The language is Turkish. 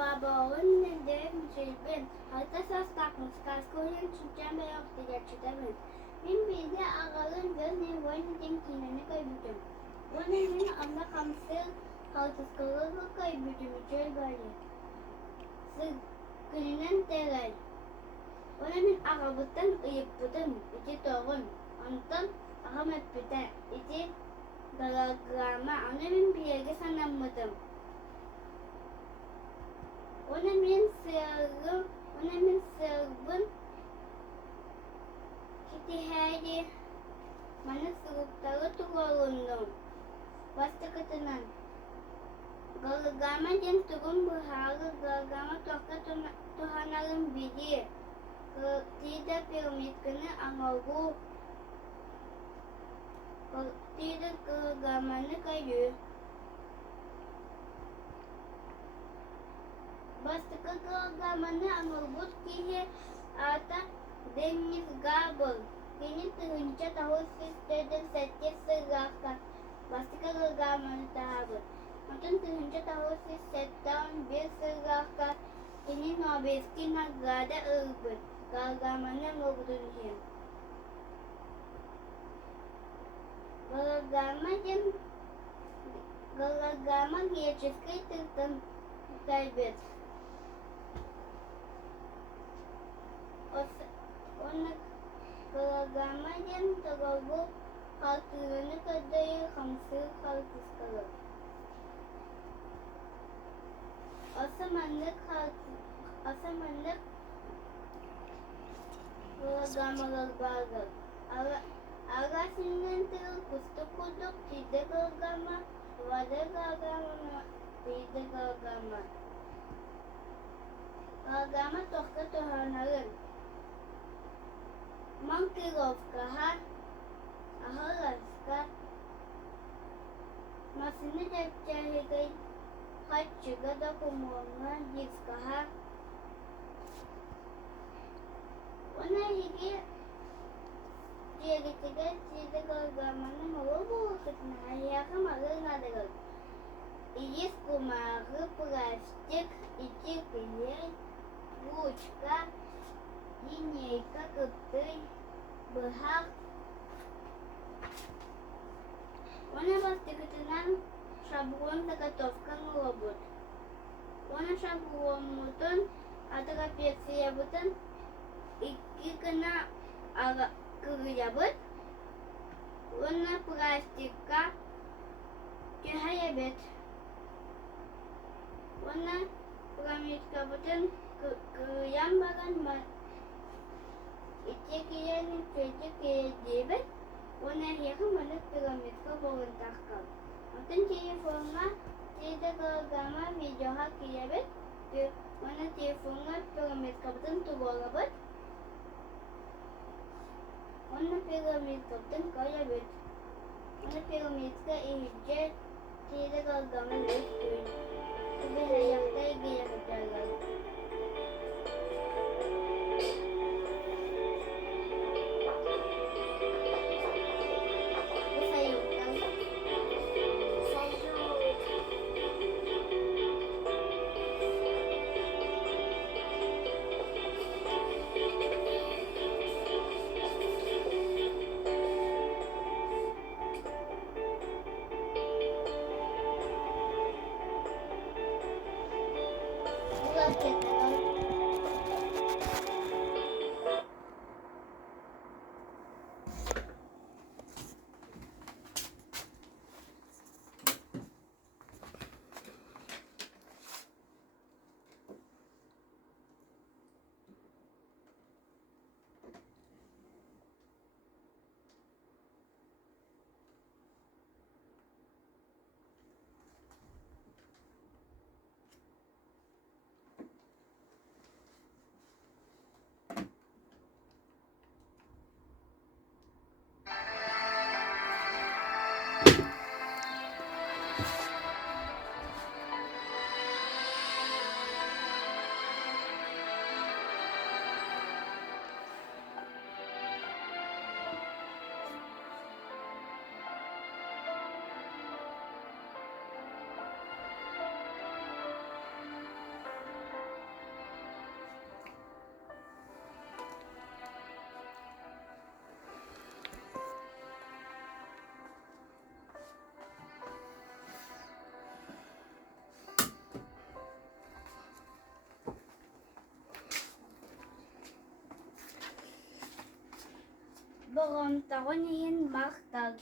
Pagabawon nende Jilbin. Halkasas takmış kaskoyun çiçeğim ve yoktu gerçekten. Min bildi ağalın göz ne var dedim kinini kaybettim. Onun min anda kamsıl halkaskolunu kaybettim. Çöl bari. Sık günün tegel. Onun min ağabıttan ıyıpıdım. İki toğun. Ondan ağamet biten. İki galagrama. Onun min bir yere sanamadım. Ona min sığırın kitiheri mana sığırları tuğalındım. Bastı katınan. Galagama jen turun buharı galagama tohka tuhanarın biri. Tidak piramitkini angaru. Tidak galagamanı kayu. Basta kagalamanı angaru kihe ata deniz gabel. Kini terunca tahu sistem setiap seraka. Basta kagalamanı tahabat. Mungkin terunca tahu sistem bir seraka. Kini nobeski nagada urban. Galagamanya ngurunjin. Galagama geçişki tırtın kaybet. Onu galagama jen terlalu halkını kadayı hamsı halkıskalı. Asamanlık galagamalar vardır. Arasından tırıl kustu kuduk tidak galagama. Wadah galagama tidak galagama. Galagama tohka tuhanarın. Mankirovka ha. Ahalaska. Masını defterlikay. Haççıga da kumulna yiska ha. Ona higi Jerikiga tidak galagamanı malubu ketna ayaka malu nadagal. Iyis kumarı plastik içi kıyı buçka yinyeka kıptı behak. Ona bastı ketunan şabuan takatofkan robot. Ona şabuan mutun ataka piyasaya butun iki kena agak kerjabut. Ona plastika cahaya bet. Ona plastika butun keyambaran İçekiyen çocuk dibet. Ona yakın plastika boluntakal. Mungkin telefonnya tidak galagama videoha kiyabet. Mana telefonnya piramid kapten tu bolabet. Mana piramid kapten kayabet. Mana piramid ka ijet tidak galagama listun. Tapi hayakta gaya katagal. Babam da onun maktal.